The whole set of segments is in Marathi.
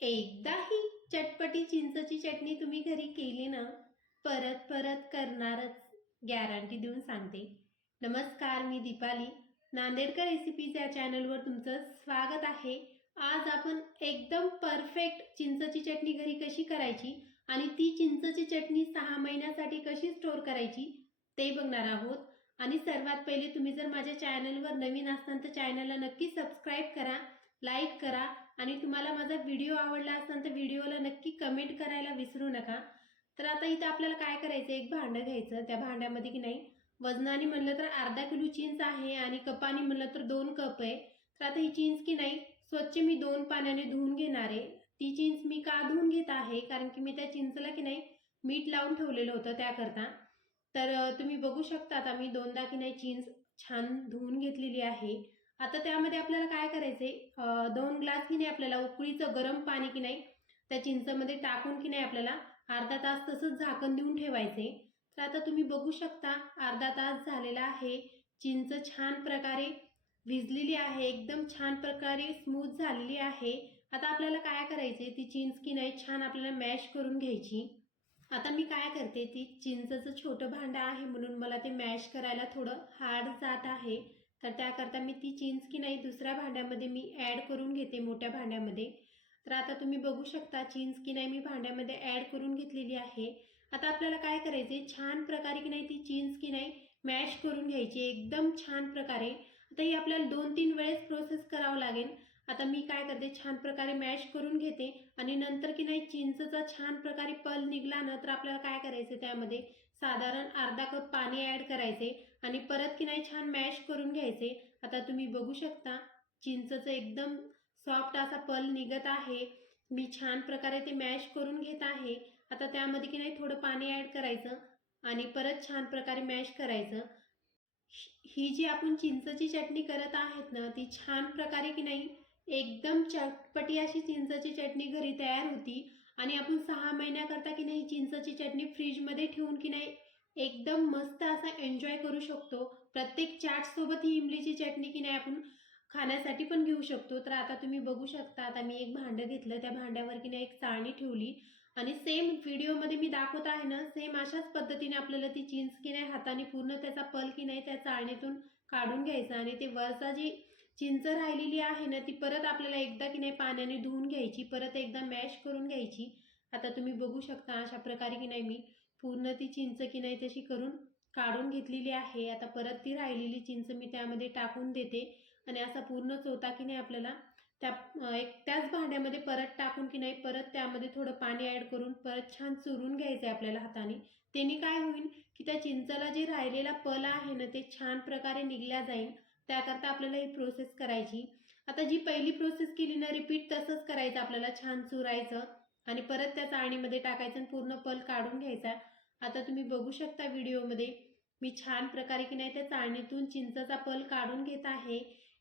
एकदा ही चटपटी चिंचची चटणी तुम्ही घरी केली ना परत परत करणारच गॅरंटी देऊन सांगते. नमस्कार मी दीपाली. नांदेडकर रेसिपीज या चॅनलवर तुमचं स्वागत आहे. आज आपण एकदम परफेक्ट चिंचची चटणी घरी कशी करायची आणि ती चिंचची चटणी सहा महिन्यासाठी कशी स्टोअर करायची ते बघणार आहोत. आणि सर्वात पहिले तुम्ही जर माझ्या चॅनलवर नवीन असताल तर चॅनलला नक्की सबस्क्राईब करा. लाईक करा आणि तुम्हाला माझा व्हिडिओ आवडला असेल तर व्हिडिओला नक्की कमेंट करायला विसरू नका. तर आता इथं आपल्याला काय करायचं? एक भांडं घ्यायचं. त्या भांड्यामध्ये की नाही वजनाने म्हणलं तर अर्धा किलो चिंच आहे आणि कपाने म्हणलं तर दोन कप आहे. तर आता ही चिंच की नाही स्वच्छ मी दोन पाण्याने धुवून घेणार आहे. ती चिंच मी का धुवून घेत आहे? कारण की मी त्या चिंचला की नाही मीठ लावून ठेवलेलं होतं त्याकरता. तर तुम्ही बघू शकता आता मी दोनदा की नाही चिंच छान धुवून घेतलेली आहे. आता त्यामध्ये आपल्याला काय करायचंय? दोन ग्लास की नाही आपल्याला? उकळीचं गरम पाणी की नाही? त्या चिंचमध्ये टाकून की नाही आपल्याला? अर्धा तास तसंच झाकण देऊन ठेवायचे तर आता तुम्ही बघू शकता अर्धा तास झालेला आहे. चिंच छान प्रकारे भिजलेली आहे. एकदम छान प्रकारे स्मूथ झालेली आहे. आता आपल्याला काय करायचे ती चिंच की नाही छान आपल्याला मॅश करून घ्यायची. आता मी काय करते? ती चिंचचं छोटं भांडं आहे म्हणून मला ते मॅश करायला थोडं हार्ड जात आहे. तर त्याकरता मी ती चिंच की नाही दुसऱ्या भांड्यामध्ये मी ॲड करून घेते मोठ्या भांड्यामध्ये. तर आता तुम्ही बघू शकता चिंच की नाही मी भांड्यामध्ये ॲड करून घेतलेली आहे. आता आपल्याला काय करायचे छान प्रकारे की नाही ती चिंच की नाही मॅश करून घ्यायची. एकदम छान प्रकारे. आता ही आपल्याला दोन तीन वेळेस प्रोसेस करावं लागेल. आता मी काय करते? छान प्रकारे मॅश करून घेते. आणि नंतर की नाही चिंचचा छान प्रकारे पल निघला ना तर आपल्याला काय करायचं त्यामध्ये? साधारण अर्धा कप पाणी ॲड करायचे आणि परत की नाही छान मॅश करून घ्यायचे. आता तुम्ही बघू शकता चिंचचं एकदम सॉफ्ट असा पल निघत आहे. मी छान प्रकारे ते मॅश करून घेत आहे. आता त्यामध्ये की नाही थोडं पाणी ॲड करायचं आणि परत छान प्रकारे मॅश करायचं. ही जी आपण चिंचची चटणी करत आहेत ना ती छान प्रकारे की नाही एकदम चटपटी अशी चिंचाची चटणी घरी तयार होती. आणि आपण सहा महिन्याकरता की नाही चिंचाची चटणी फ्रीजमध्ये ठेवून की नाही एकदम मस्त असा एन्जॉय करू शकतो. प्रत्येक चाटसोबत ही इमलीची चटणी की नाही आपण खाण्यासाठी पण घेऊ शकतो. तर आता तुम्ही बघू शकता आता मी एक भांडं घेतलं त्या भांड्यावर की नाही एक चाळणी ठेवली. आणि सेम व्हिडिओमध्ये मी दाखवत आहे ना सेम अशाच पद्धतीने आपल्याला ती चिंच की नाही हाताने पूर्ण त्याचा पल की नाही त्या चाळणीतून काढून घ्यायचा आणि ते वरचा जी चिंच राहिलेली आहे ना ती परत आपल्याला एकदा की नाही पाण्याने धुवून घ्यायची परत एकदा मॅश करून घ्यायची. आता तुम्ही बघू शकता अशा प्रकारे की नाही मी पूर्ण ती चिंच की नाही तशी करून काढून घेतलेली आहे. आता परत ती राहिलेली चिंच मी त्यामध्ये टाकून देते आणि असा पूर्ण चोता की नाही आपल्याला त्या एक त्याच भांड्यामध्ये परत टाकून की नाही परत त्यामध्ये थोडं पाणी ॲड करून परत छान चुरून घ्यायचं आहे आपल्याला हाताने. त्यांनी काय होईल की त्या चिंचला जे राहिलेला पल आहे ना ते छान प्रकारे निघल्या जाईल त्याकरता आपल्याला ही प्रोसेस करायची. आता जी पहिली प्रोसेस केली ना रिपीट तसंच करायचं आपल्याला छान चुरायचं आणि परत त्या चाळणीमध्ये टाकायचं आणि पूर्ण पल काढून घ्यायचा. आता तुम्ही बघू शकता व्हिडिओमध्ये मी छान प्रकारे की नाही त्या चाळणीतून चिंचचा पल काढून घेत आहे.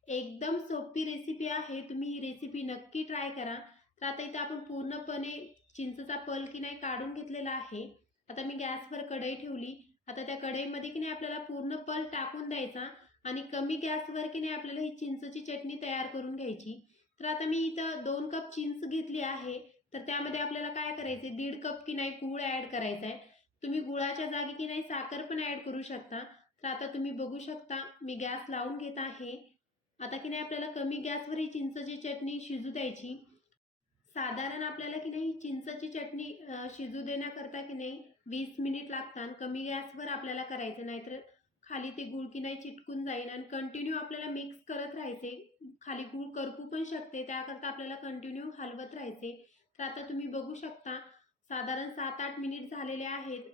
एकदम सोपी रेसिपी आहे तुम्ही ही रेसिपी नक्की ट्राय करा. तर आता इथं आपण पूर्णपणे चिंचचा पल की नाही काढून घेतलेला आहे. आता मी गॅसवर कढई ठेवली. आता त्या कढईमध्ये की नाही आपल्याला पूर्ण पल टाकून द्यायचा. आणि कमी गॅसवर की नाही आपल्याला ही चिंचची चटणी तयार करून घ्यायची. तर आता मी इथं दोन कप चिंच घेतली आहे. तर त्यामध्ये आपल्याला काय करायचे दीड कप की नाही गूळ ॲड करायचा आहे तुम्ही गुळाच्या जागी की नाही साखर पण ॲड करू शकता. तर आता तुम्ही बघू शकता मी गॅस लावून घेत आहे. आता की नाही आपल्याला कमी गॅसवर ही चिंचची चटणी शिजू द्यायची. साधारण आपल्याला की नाही चिंचची चटणी शिजू देण्याकरता की नाही वीस मिनिट लागतात. कमी गॅसवर आपल्याला करायचं. नाहीतर खाली ते गुळ की नाही चिटकून जाईल आणि कंटिन्यू आपल्याला मिक्स करत राहायचे. खाली गुळ करपू पण शकते त्याकरता आपल्याला कंटिन्यू हलवत राहायचे. तर आता तुम्ही बघू शकता साधारण सात आठ मिनिट झालेले आहेत.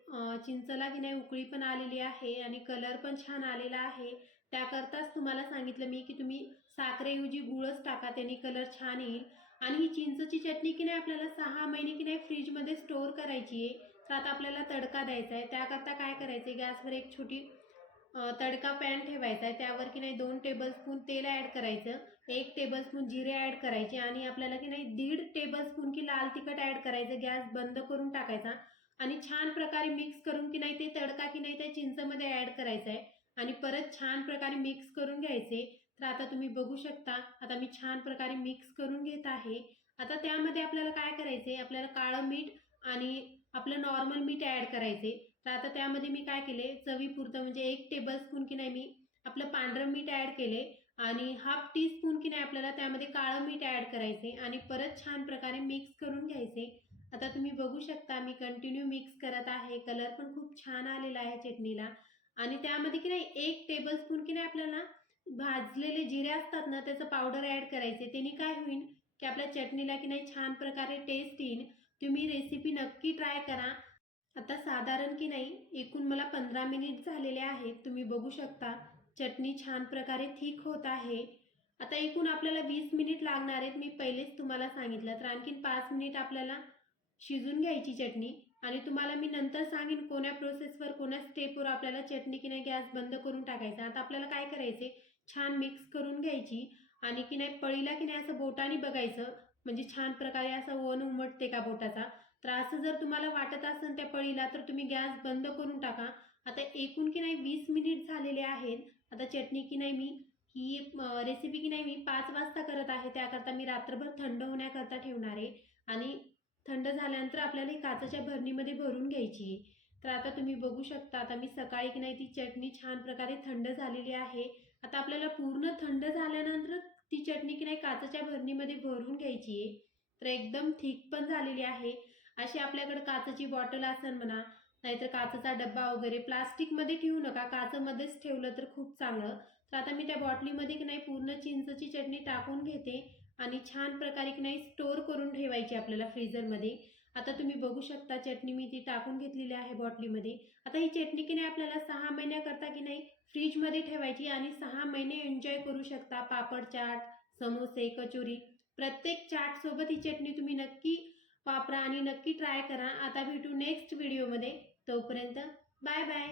चिंचला की नाही उकळी पण आलेली आहे आणि कलर पण छान आलेला आहे. त्याकरताच तुम्हाला सांगितलं मी की तुम्ही साखरेऐवजी गुळच टाका त्याने कलर छान येईल. आणि ही चिंचची चटणी की नाही आपल्याला सहा महिने की नाही फ्रीजमध्ये स्टोअर करायची आहे. तर आता आपल्याला तडका द्यायचा आहे. त्याकरता काय करायचं आहे? गॅसवर एक छोटी तडका पॅन ठेवायचा आहे. त्यावर की नाही दोन टेबलस्पून तेल ॲड करायचं. एक टेबलस्पून जिरे ॲड करायचे आणि आपल्याला की नाही दीड टेबलस्पून की लाल तिखट ॲड करायचं. गॅस बंद करून टाकायचा. आणि छान प्रकारे मिक्स करून की नाही ते तडका की नाही त्या चिंचमध्ये ॲड करायचं आहे. आणि परत छान प्रकारे मिक्स करून घ्यायचे. तर आता तुम्ही बघू शकता. आता मी छान प्रकारे मिक्स करून घेत आहे. आता त्यामध्ये आपल्याला काय करायचे आपल्याला काळं मीठ आणि आपलं नॉर्मल मीठ ॲड करायचे तर आता त्यामध्ये मी काय केले? चवीपुरतं म्हणजे एक टेबलस्पून की नाही मी आपलं पांढरं मीठ ॲड केले आणि हाफ टी स्पून की नाही आपल्याला त्यामध्ये काळं मीठ ॲड करायचे आणि परत छान प्रकारे मिक्स करून घ्यायचे. आता तुम्ही बघू शकता मी कंटिन्यू मिक्स करत आहे. कलर पण खूप छान आलेला आहे चटणीला. आणि त्यामध्ये की नाही एक टेबलस्पून की नाही आपल्याला भाजलेले जिरे असतात ना त्याचं पावडर ॲड करायचे. त्याने काय होईल की आपल्या चटणीला की नाही छान प्रकारे टेस्ट येईल. तुम्ही रेसिपी नक्की ट्राय करा. आता साधारण की नाही एकूण मला पंधरा मिनिट झालेले आहेत तुम्ही बघू शकता. चटणी छान प्रकारे थिक होत आहे. आता एकूण आपल्याला वीस मिनिट लागणार आहेत मी पहिलेच तुम्हाला सांगितलं तर आणखीन पाच मिनिट आपल्याला शिजून घ्यायची चटणी. आणि तुम्हाला मी नंतर सांगेन कोण्या प्रोसेसवर कोण्या स्टेपवर आपल्याला चटणी की नाही गॅस बंद करून टाकायचा. आता आपल्याला काय करायचे छान मिक्स करून घ्यायची. आणि की नाही पळीला की नाही असं बोटाने बघायचं म्हणजे छान प्रकारे असं वन उमटते का बोटाचा. तर असं जर तुम्हाला वाटत असेल त्या पळीला तर तुम्ही गॅस बंद करून टाका. आता एकूण की नाही वीस मिनिट झालेले आहेत. आता चटणी की नाही मी ही रेसिपी की नाही मी पाच वाजता करत आहे. त्याकरता मी रात्रभर थंड होण्याकरता ठेवणार आहे. आणि थंड झाल्यानंतर आपल्याला ही काचेच्या भरणीमध्ये भरून घ्यायची आहे. तर आता तुम्ही बघू शकता आता मी सकाळी की नाही ती चटणी छान प्रकारे थंड झालेली आहे. आता आपल्याला पूर्ण थंड झाल्यानंतर ती चटणी की नाही काचेच्या भरणीमध्ये भरून घ्यायची आहे. तर एकदम थिक पण झालेली आहे. अशी आपल्याकडे काचेची बॉटल असेल म्हणा नाहीतर काचेचा डब्बा वगैरे प्लास्टिकमध्ये ठेवू नका. काचेमध्येच ठेवलं तर खूप चांगलं. तर आता मी त्या बॉटलीमध्ये की नाही पूर्ण चिंचची चटणी टाकून घेते आणि छान प्रकारे की नाही स्टोअर करून ठेवायची आपल्याला फ्रीझरमध्ये. आता तुम्ही बघू शकता चटणी मी ती टाकून घेतलेली आहे बॉटलीमध्ये. आता ही चटणी की नाही आपल्याला सहा महिन्याकरता की नाही फ्रीजमध्ये ठेवायची आणि सहा महिने एन्जॉय करू शकता. पापड चाट समोसे कचोरी प्रत्येक चाटसोबत ही चटणी तुम्ही नक्की वापरा आणि नक्की ट्राय करा. आता भेटू नेक्स्ट व्हिडिओमध्ये तोपर्यंत बाय बाय